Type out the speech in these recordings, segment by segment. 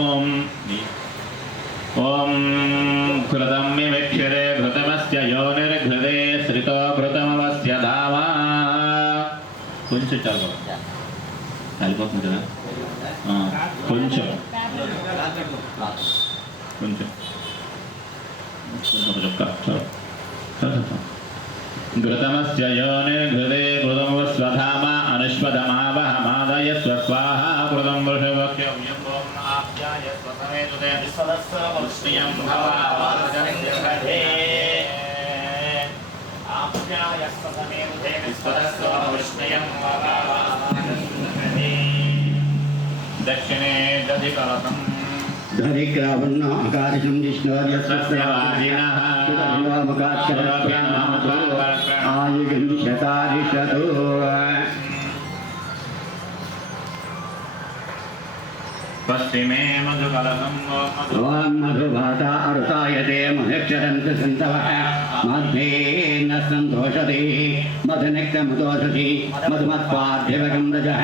ఓం ఓం కృతం మిమిక్షరే ఘృతమస్య యోనిర్ఘృతే శ్రితో ఘృతమవస్య ధామా. కొంచెం చాలు కలిపోతుంది కదా, కొంచెం కొంచెం ఘృతమస్య యోనిర్ఘృతే ఘృతమవస్య ధామా అనుష్పదమావహమాదయ స్వాహా కృతం వృషభక్ష్యం ఆప్యాయ స్వసమేతుతే విశ్వదస్సవృష్ణియం భవావరజన్యఘటే ఆప్యాయ స్వసమేతుతే విశ్వదస్సవృష్ణియం భవావరజన్యఘటే. దక్షిణే దధికలసం ధరిగ్రావన్న ఆకాశం విష్ణుర్యస్వాదినః ఆయుగంశతారిషతో. పశ్చిమే మధుకలసం ఓం మధుభాతా అరుతాయతే మహేక్షరంత సంతవః మధ్యేన సంతోషతే మధునిక్తమదోషతి మధుమత్పార్థివగం రజః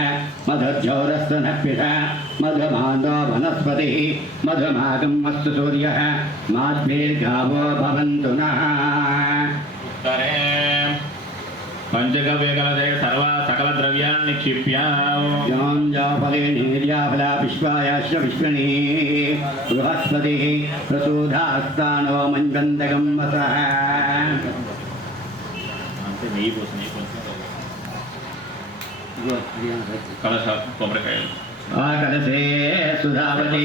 మధుర్జౌరస్తనప్యః మధుమాందో వనస్పతిః మధుమాగం అస్తు సూర్యః మాధ్యేర్గావో భవంతు నః. ఉత్తరే పంచగవ్యకలసే సర్వ సకల ద్రవ్యాన్ని నిక్షిప్య జాంజాఫలే నీర్యాఫలా విశ్వాయాశ్వ విశ్వనీ బృహస్పతి ప్రసూధాస్తానో మంగంధకం వసః. కలశ కొబ్బరికాయలు ఆ కలశే సుధావతి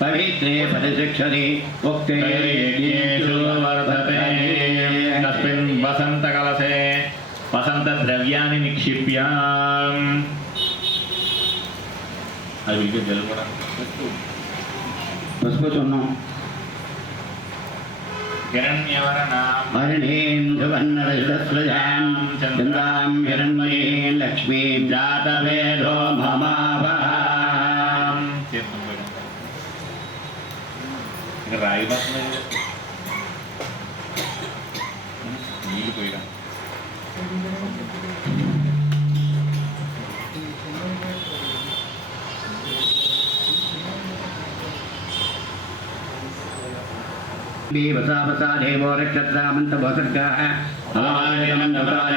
పవిత్రే పరిశిక్షతి ఉక్తే వర్ధతే. తస్మిన్ వసంత కలశే వసంత ద్రవ్యాన్ని నిక్షిప్య అది తెలుగురా పసుపుచున్నం హరిణేందువన్నరజస్రజాం చంద్రాం హిరణ్మయీం లక్ష్మీం జాతవేదో మమావహాం. రాయి బస్సులో నీళ్ళు పోయిరా. వసా దేవో నక్షత్రామంతభోసర్గాః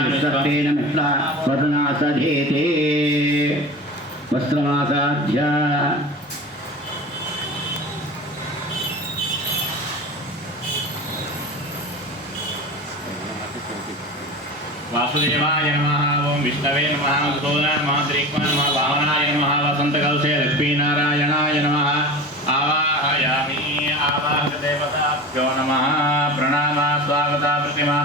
విశ్వస్తేన మిత్రా వదనా సధేతే వస్త్రమాసాధ్య. వాసుదేవాయ నమః. ఓం విష్ణవే నమః. మధుసూదనాయ నమః. శ్రీకృష్ణాయ నమః. వామనాయ నమః. వసంతకలశే లక్ష్మీనారాయణాయ నమః. ఆవాహయామి. ఆవాహక దేవతాభ్యో నమః. ప్రణామ స్వాగత ప్రతిమా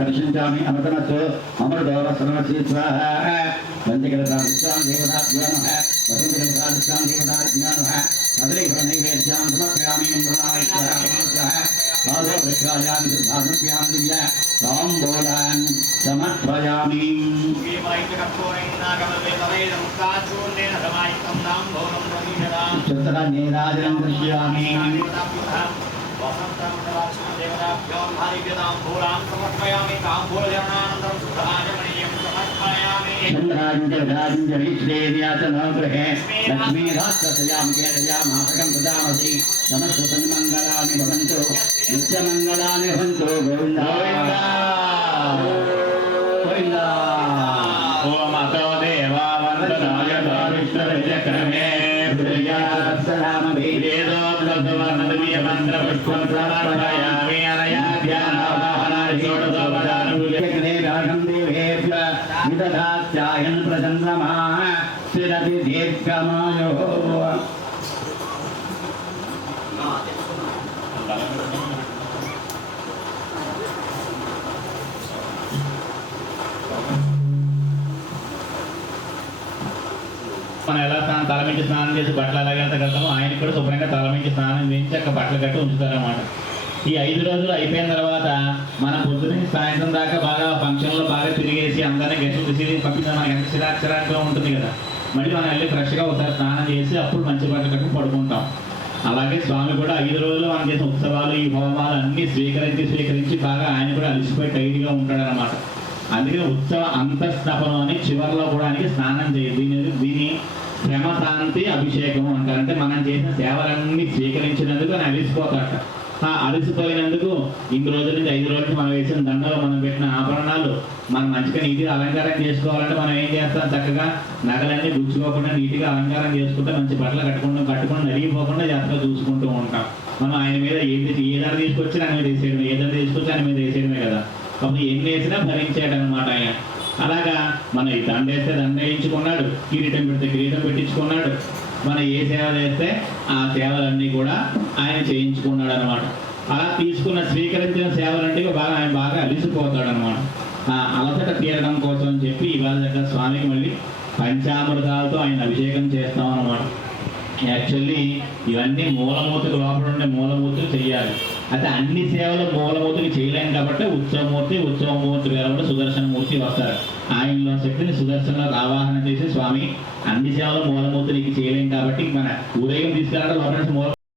పరిశుద్ధామి అమృతమస్తు అమృతోవసనమసి స్వాహా. వందికలసాదిష్టాం దేవతాభ్యో నమః. వసంతకలసాదిష్టాం దేవతాభ్యో నమః. నైవేద్యాం సమర్పయామి. పాదవృక్షాయామి శుద్ధాసంప్యామి దివ్య తాంబూలాన్ సమర్పయామి. శుద్ధ నీరాజనం దృశ్యామి. చంద్రాజంజీశ్రేవ్యాసనోగృహే లక్ష్మీరాస్తయాం కేతయామాసకం ప్రదామసి. నమస్కృతన్మంగళాని భవంతు నిత్యమంగళాని భవంతు. గోవింద గోవింద. ఓం అతో దేవా వందనాయ విష్ణురజక్రమే వేదోక్తవర్ణదీయ మంత్ర పుష్పం సమర్పయామి. అనయా ధ్యానావాహనాయ షోడశోపచారం దేవేభ్య విదధాత్యాయన్ ప్రచంద్రమా స్థిరతి దీర్ఘమాయో. మనం ఎలా తలమించి స్నానం చేసి బట్టలు అలాగే కడతామో ఆయనకి కూడా శుభ్రంగా తలమించి స్నానం చేసి అక్కడ బట్టలు కట్టి ఉంచుతారన్నమాట. ఈ 5 రోజులు అయిపోయిన తర్వాత మనం పొద్దున్న సాయంత్రం దాకా బాగా ఫంక్షన్లో బాగా తిరిగేసి అందరినీ గెస్టులు రిసీవ్ పంపించాలి. మనకి ఎంత చిరాకుగా ఉంటుంది కదా. మళ్ళీ మనం వెళ్ళి ఫ్రెష్గా ఒకసారి స్నానం చేసి అప్పుడు మంచి బట్టలు కట్టుకుని పడుకుంటాం. అలాగే స్వామి కూడా 5 రోజులు మనం చేసిన ఉత్సవాలు ఈ హోమాలు అన్నీ స్వీకరించి బాగా ఆయన కూడా అలసిపోయి టైట్గా ఉంటాడనమాట. అందుకని ఉత్సవ అంతఃస్థాపనం అని చివరిలో కూడా ఆయనకి స్నానం చేయాలి. దీని శ్రమ శాంతి అభిషేకం అంటారు. అంటే మనం చేసిన సేవలన్నీ స్వీకరించినందుకు ఆయన అలిసిపోతాట. ఆ అలసిపోయినందుకు ఇన్ని రోజుల నుంచి 5 రోజులకి మనం వేసిన దండలు, మనం పెట్టిన ఆభరణాలు మనం మంచిగా నీట్గా అలంకారం చేసుకోవాలంటే మనం ఏం చేస్తాం, చక్కగా నగలన్నీ గుచ్చుకోకుండా నీట్గా అలంకారం చేసుకుంటే మంచి బట్టలు కట్టుకుని నలిగిపోకుండా జాగ్రత్తగా చూసుకుంటూ ఉంటాం. మనం ఆయన మీద ఏదైనా తీసుకొచ్చి ఆయన మీద వేసేయడమే, ఏదైనా తీసుకొచ్చి ఆయన మీద వేసేయడమే కదా. అప్పుడు ఎన్ని వేసినా భరించాడనమాట ఆయన. అలాగా మన ఈ దండ వేస్తే దండ వేయించుకున్నాడు, కిరీటం పెడితే కిరీటం పెట్టించుకున్నాడు. మనం ఏ సేవ చేస్తే ఆ సేవలన్నీ కూడా ఆయన చేయించుకున్నాడు అనమాట. అలా స్వీకరించిన సేవలంటే ఆయన బాగా అలిసిపోతాడు అనమాట. ఆ అలసట తీరడం కోసం అని చెప్పి ఇవాళ దగ్గర స్వామికి మళ్ళీ పంచామృతాలతో ఆయన అభిషేకం చేస్తాం అనమాట. యాక్చువల్లీ ఇవన్నీ మూలమూర్తికి లోపల ఉండే మూలమూర్తికి చెయ్యాలి. అయితే అన్ని సేవలు మూలమూర్తికి చేయలేం కాబట్టి ఉత్సవమూర్తి గారు కూడా సుదర్శనమూర్తి వస్తారు. ఆయనలో శక్తిని సుదర్శనంలోకి ఆవాహన చేసి స్వామి అన్ని సేవలు మూలమూర్తికి చేయలేం కాబట్టి మన ఊరేగం తీసుకెళ్ళాలంటే లోపల